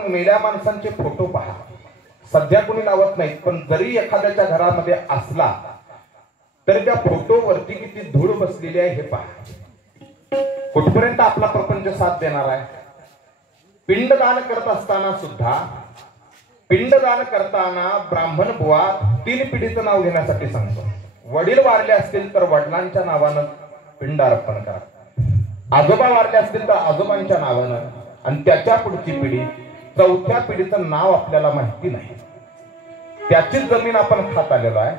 मेल्या माणसांचे फोटो पहा. सध्या कोणी लावत नाहीत, पण जरी एखाद्याच्या घरामध्ये असला तरी त्या फोटोवरती किती धूळ बसलेली आहे हे पहा. कुठपर्यंत आपला प्रपंच साथ देणार आहे. पिंडदान करत असताना सुद्धा पिंडदान करताना ब्राह्मण बुवा 3 पिढीचं नाव घेण्यासाठी सांगतो. वडील वारले असतील तर वडिलांच्या नावानं पिंड अर्पण करा, आजोबा वारले असतील तर आजोबांच्या नावानं, आणि त्याच्या पुढची पिढी 4थ्या पिढीचं नाव आपल्याला माहिती नाही, त्याचीच जमीन आपण खात आलेलो आहे.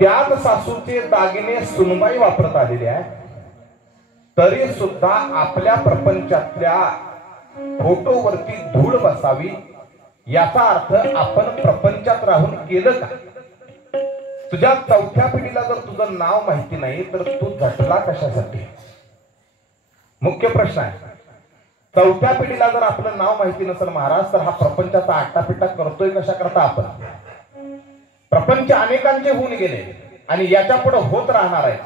त्याच सासूचे दागिने सुनबाई वापरत आलेले आहे, तरी सुद्धा आपल्या प्रपंचातल्या फोटोवरती धूळ बसावी याचा अर्थ आपण प्रपंचात राहून केलं का? तुझ्या 4थ्या पिढीला जर तुझं नाव माहिती नाही तर तू झटला कशासाठी? मुख्य प्रश्न आहे. 4थ्या पिढीला जर आपलं नाव माहिती नसेल महाराज, तर हा प्रपंचाचा आटापिटा करतोय कशा करता आपण? प्रपंच अनेकांचे होऊन गेले आणि याच्या पुढे होत राहणार आहे.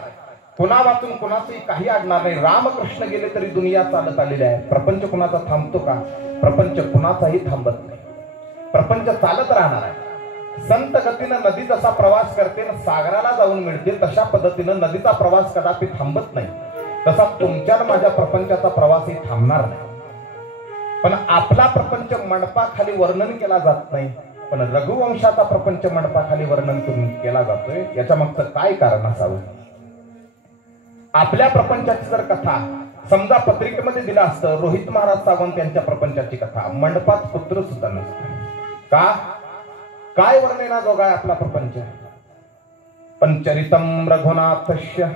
कुणा वाचून कुणाचंही काही अडणार नाही. रामकृष्ण गेले तरी दुनिया चालत आलेली आहे. प्रपंच कुणाचा थांबतो का? प्रपंच कुणाचाही थांबत नाही. प्रपंच चालत राहणार आहे. संत गतीनं नदी जसा प्रवास करते न सागराला जाऊन मिळते, तशा पद्धतीनं नदीचा प्रवास कदापि थांबत नाही. तसा तुमच्या माझ्या प्रपंचाचा प्रवासही थांबणार नाही. पण आपला प्रपंच मंडपाखाली वर्णन केला जात नाही, पण रघुवंशाचा प्रपंच मंडपाखाली वर्णन करून केला जातोय. याच्या मागचं काय कारण असावं? आपल्या प्रपंचाची जर कथा समजा पत्रिकेमध्ये दिला असतं, रोहित महाराज सावंत यांच्या प्रपंचाची कथा, मंडपात पुत्र सुद्धा नसतं. का? काय वर्णनाजोगा आहे आपला प्रपंच? पण चरितम रघुनाथस्य,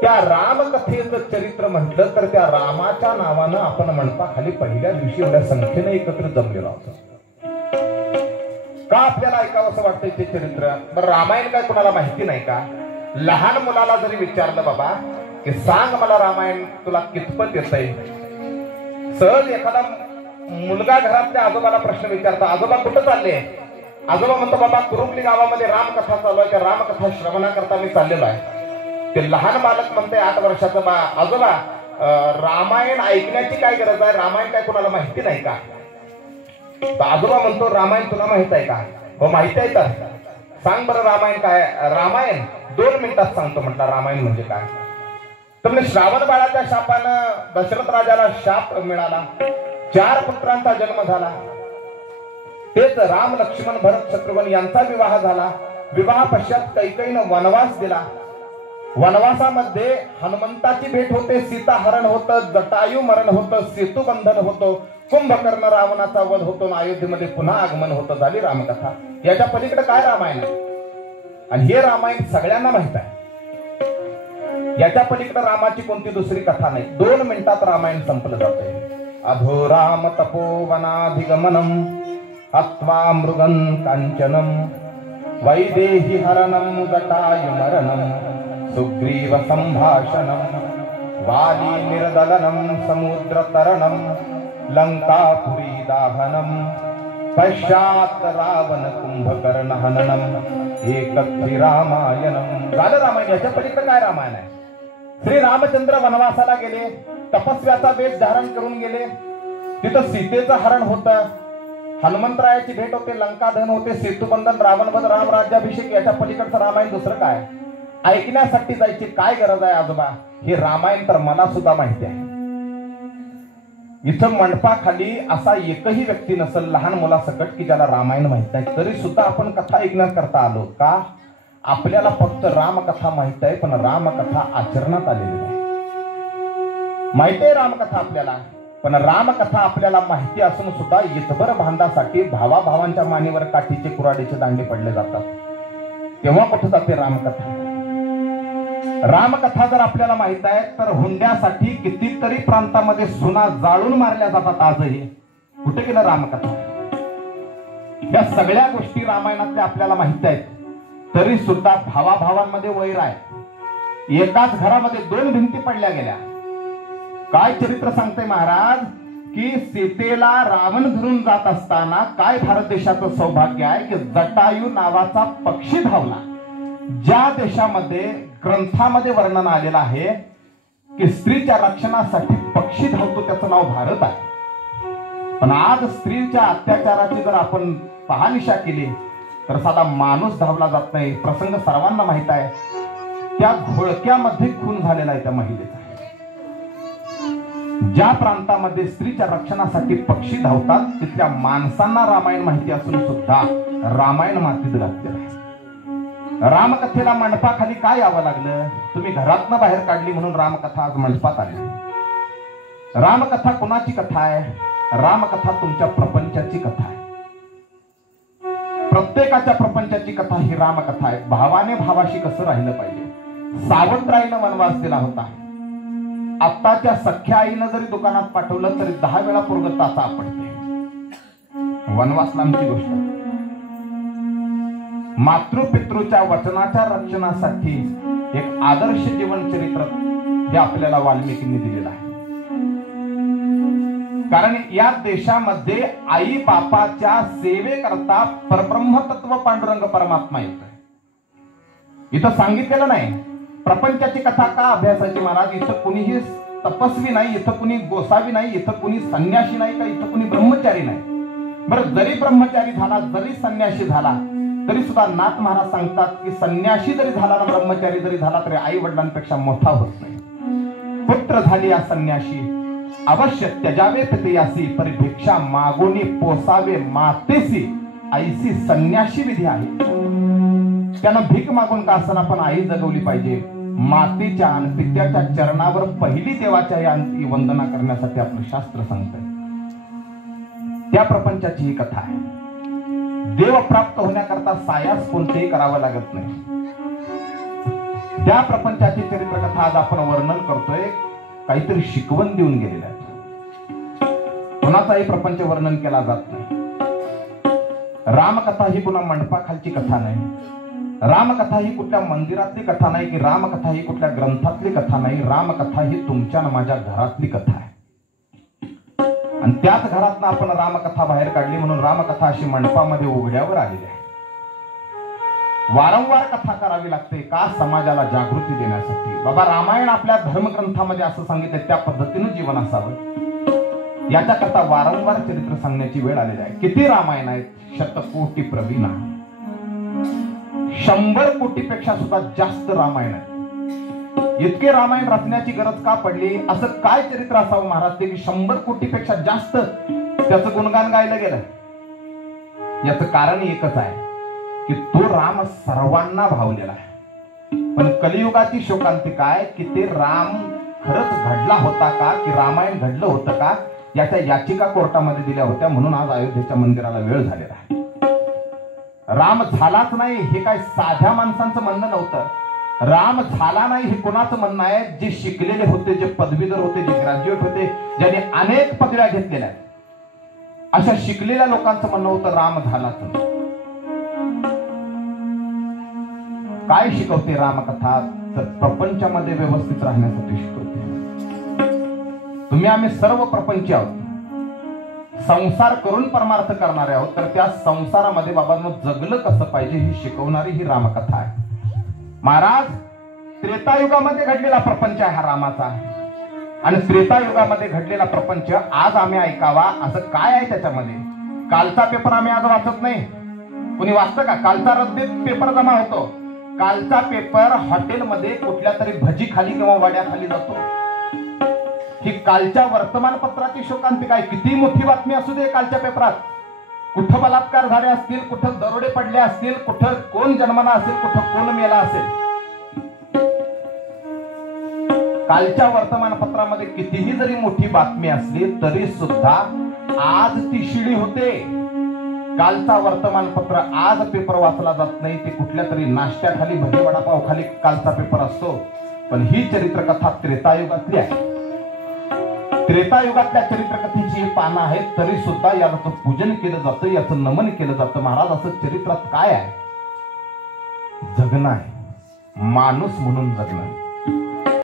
त्या रामकथेचं चरित्र म्हटलं तर त्या रामाच्या नावानं आपण मंडपाखाली पहिल्या दिवशी एवढ्या संख्येने एकत्र जमलेलो आहोत. का आपल्याला ऐकावं असं वाटतंय ते चरित्र? बरं, रामायण काय कोणाला माहिती नाही का? लहान मुलाला जरी विचारलं बाबा की सांग मला रामायण तुला कितपत येतंय, सहज एखादा मुलगा घरातल्या आजोबाला प्रश्न विचारता, आजोबा कुठं चालले? आजोबा म्हणतो बाबा कुरुपली गावामध्ये रामकथा चालू आहे, त्या रामकथा श्रवणाकरता मी चाललेलो आहे. ते लहान बालक म्हणते 8 वर्षाचं, आजोबा रामायण ऐकण्याची काय गरज आहे? रामायण काय कोणाला माहिती नाही का? आजोबा म्हणतो रामायण तुला माहित आहे का? हो माहिती आहे. तर सांग बरं रामायण काय? रामायण 2 मिनिटात सांगतो म्हटलं. रामायण म्हणजे काय? तर म्हणजे श्रावण बाळाच्या शापानं दशरथ राजाला शाप मिळाला, 4 पुत्रांचा जन्म झाला. तेच राम लक्ष्मण भरत शत्रुघ्न यांचा विवाह झाला. विवाह पश्चात कैकेयीनं वनवास दिला. वनवासामध्ये हनुमंताची भेट होते, सीता हरण होतं, जटायू मरण होतं, सेतुबंधन होतं, कुंभकर्ण रावणाचा वध होतो, अयोध्येमध्ये पुन्हा आगमन होतं. झाली रामकथा. याच्या पलीकडे काय रामायण आहे? आणि हे रामायण सगळ्यांना माहित आहे. याच्या पलीकडे रामाची कोणती दुसरी कथा नाही. 2 मिनिटात रामायण संपलं जातंय. अधो राम तपोवनाधिगमनम हत्वा मृगं कांचनम वैदेही हरणम जटायु मरणम सुग्रीव संभाषणम वाली निर्दलनम समुद्र तरणम लंकापुरी दाहनम पश्चात रावण कुंभकर्ण हननम एकत्रि रामायणम. झालं रामायण. याच्या पलीकडे काय रामायण आहे? श्री रामचंद्र वनवासाला गेले, तपस्व्याचा वेश धारण करून गेले. तिथं सीतेचं हरण होतं, हनुमंतरायाची भेट होते, लंकादहन होते, सेतुबंधन, रावणवध, राम राज्याभिषेक. याच्या पलीकडचं रामायण दुसरं काय? ऐकण्यासाठी जायची काय गरज आहे आजोबा? हे रामायण तर मला सुद्धा माहिती आहे. इथं मंडपाखाली असा एकही व्यक्ती नसेल लहान मुलासकट की ज्याला रामायण माहित आहे, तरी सुद्धा आपण कथा ऐकण्याकरता आलो. का? आपल्याला फक्त रामकथा माहित आहे, पण रामकथा आचरणात आलेली नाही. माहिती आहे रामकथा आपल्याला, पण रामकथा आपल्याला माहिती असून सुद्धा इतभर भांडासाठी भावाभावांच्या मानेवर काठीचे कुऱ्हाडीचे दांडे पडले जातात. तेव्हा कुठे जाते रामकथा? रामकथा जर आपल्याला माहित आहे तर हुंड्यासाठी कितीतरी प्रांतामध्ये सुना जाळून मारल्या जातात आजही. कुठे गेलं रामकथा? या सगळ्या गोष्टी रामायणातल्या आपल्याला माहित आहेत, तरी सुद्धा भावाभावांमध्ये वैर आहे. एकाच घरामध्ये 2 भिंती पडल्या गेल्या. काय चरित्र सांगते महाराज की सीतेला रावण धरून जात असताना काय भारत देशाचं सौभाग्य आहे की जटायू नावाचा पक्षी धावला. ज्या देशामध्ये ग्रंथामध्ये वर्णन आलेलं आहे की स्त्रीच्या रक्षणासाठी पक्षी धावतो त्याचं नाव भारत आहे. पण आज स्त्रीच्या अत्याचाराची जर आपण पाहनिशा केली तर साधा माणूस धावला जात नाही. प्रसंग सर्वांना माहित आहे. त्या घोळक्यामध्ये खून झालेला आहे त्या महिलेचा. ज्या प्रांतामध्ये स्त्रीच्या रक्षणासाठी पक्षी धावतात तिथल्या माणसांना रामायण माहिती असून सुद्धा रामायण मातीत घातलेलं आहे. रामकथेला मंडपाखाली काय यावं लागलं? तुम्ही घरातनं बाहेर काढली म्हणून रामकथा आज मंडपात आली. रामकथा कोणाची कथा आहे? रामकथा तुमच्या प्रपंचाची कथा आहे. प्रत्येकाच्या प्रपंचाची कथा ही रामकथा आहे. भावाने भावाशी कसं राहिलं पाहिजे. सावत्राईनं वनवास दिला होता. आत्ताच्या सख्या आईनं जरी दुकानात पाठवलं तरी 10 वेळा पोरगं ताचा आपटते. वनवास लांबची गोष्ट. मातृपितृच्या वचनाच्या रक्षणासाठी एक आदर्श जीवन चरित्र हे आपल्याला वाल्मिकींनी दिलेलं आहे. कारण या देशामध्ये आई बापाच्या सेवेकरता परब्रह्म तत्व पांडुरंग परमात्मा येतोय. इथं सांगितलेलं नाही प्रपंचाची कथा का अभ्यासाची महाराज. इथं कुणीही तपस्वी नाही, इथं कुणी गोसावी नाही, इथं कुणी संन्यासी नाही, का इथं कुणी ब्रह्मचारी नाही. बरं, जरी ब्रह्मचारी झाला, जरी संन्यासी झाला तरी सुद्धा नाथ महाराज सांगतात की संन्यासी जरी झाला ना ब्रह्मचारी जरी झाला तरी आई वडिलांपेक्षा मोठा होत नाही. पुत्र झाली या संन्यासी अवश्य त्यजावे पितयासी परी भिक्षा मागोनी पोसावे मातेसी आईसी संन्यासी विधी आहे. त्यानं भीक मागून का असताना पण आई जगवली पाहिजे. मातेच्या आणि पित्याच्या चरणावर पहिली देवाच्या या वंदना करण्यासाठी आपलं शास्त्र सांगतंय. त्या प्रपंचाची ही कथा आहे. देव प्राप्त होण्याकरता सायास कोणतेही करावं लागत नाही. त्या प्रपंचाची चरित्र कथा आज आपण वर्णन करतोय. काहीतरी शिकवण देऊन गेलेल्या आहेत. कोणाचाही प्रपंच वर्णन केला जात नाही. रामकथा ही पुन्हा मंडपाखालची कथा नाही. रामकथा ही कुठल्या मंदिरातली कथा नाही, की रामकथा ही कुठल्या ग्रंथातली कथा नाही. रामकथा ही तुमच्या आणि माझ्या घरातली कथा आहे. आणि त्याच घरातनं आपण रामकथा बाहेर काढली म्हणून रामकथा अशी मंडपामध्ये उघड्यावर आलेली आहे. वारंवार कथा करावी लागते का? समाजाला जागृती देण्यासाठी. बाबा, रामायण आपल्या धर्मग्रंथामध्ये असं सांगितलं त्या पद्धतीनं जीवन असावं याच्याकरता वारंवार चरित्र सांगण्याची वेळ आलेली आहे. किती रामायण आहेत? शतकोटी प्रवीणा. 100 कोटीपेक्षा सुद्धा जास्त रामायण आहे. इतके रामायण रचण्याची गरज का पडली? असं काय चरित्र असावं महाराज ते की 100 कोटीपेक्षा जास्त त्याचं गुणगान गायलं गेलं? याचं कारण एकच आहे की तो राम सर्वांना भावलेला आहे. पण कलियुगाची शोकांतिका आहे की ते राम खरंच घडला होता का, की रामायण घडलं होतं का, याच्या याचिका कोर्टामध्ये दिल्या होत्या. म्हणून आज अयोध्येच्या मंदिराला वेळ झालेला आहे. राम झालाच नाही हे काय साध्या माणसांचं म्हणणं नव्हतं. राम झाला नाही हे कोणाचं म्हणणं आहे? जे शिकलेले होते, जे पदवीधर होते, जे ग्रॅज्युएट होते, ज्यांनी अनेक पदव्या घेतलेल्या आहेत, अशा शिकलेल्या लोकांचं म्हणणं होतं राम झालाच नाही. काय शिकवते रामकथा? तर प्रपंचामध्ये व्यवस्थित राहण्यासाठी शिकवते. तुम्ही आम्ही सर्व प्रपंची आहोत. संसार करून परमार्थ करणारे आहोत. तर त्या संसारामध्ये बाबांनो जगलं कसं पाहिजे ही शिकवणारी ही रामकथा आहे. महाराज, त्रेतायुगामध्ये घडलेला प्रपंच आहे हा रामाचा. आणि त्रेतायुगामध्ये घडलेला प्रपंच आज आम्ही ऐकावा असं काय आहे त्याच्यामध्ये? कालचा पेपर आम्ही आज वाचत नाही. कुणी वाचतं का? कालचा रद्दीत पेपर जमा होतो. कालचा पेपर हॉटेलमध्ये कुठल्या तरी भजी खाली किंवा वड्याखाली जातो. ही कालच्या वर्तमानपत्राची शोकांतिका आहे. किती मोठी बातमी असू दे कालच्या पेपरात, कुठं बलात्कार झाले असतील, कुठं दरोडे पडले असतील, कुठं कोण जन्मला असेल, कुठं कोण मेला असेल, कालच्या वर्तमानपत्रामध्ये कितीही जरी मोठी बातमी असली तरी सुद्धा आज ती शिडी होते. कालचा वर्तमानपत्र आज पेपर वाचला जात नाही. ते कुठल्या तरी नाश्त्याखाली, भजी वडापाव खाली कालचा पेपर असतो. पण ही चरित्रकथा त्रेतायुगातली आहे. त्रेतायुगातल्या चरित्रकथेची ही पानं आहेत तरी सुद्धा याचं पूजन केलं जातं, याचं नमन केलं जातं. महाराज, असं चरित्रात काय आहे? जगणं आहे. माणूस म्हणून जगणं.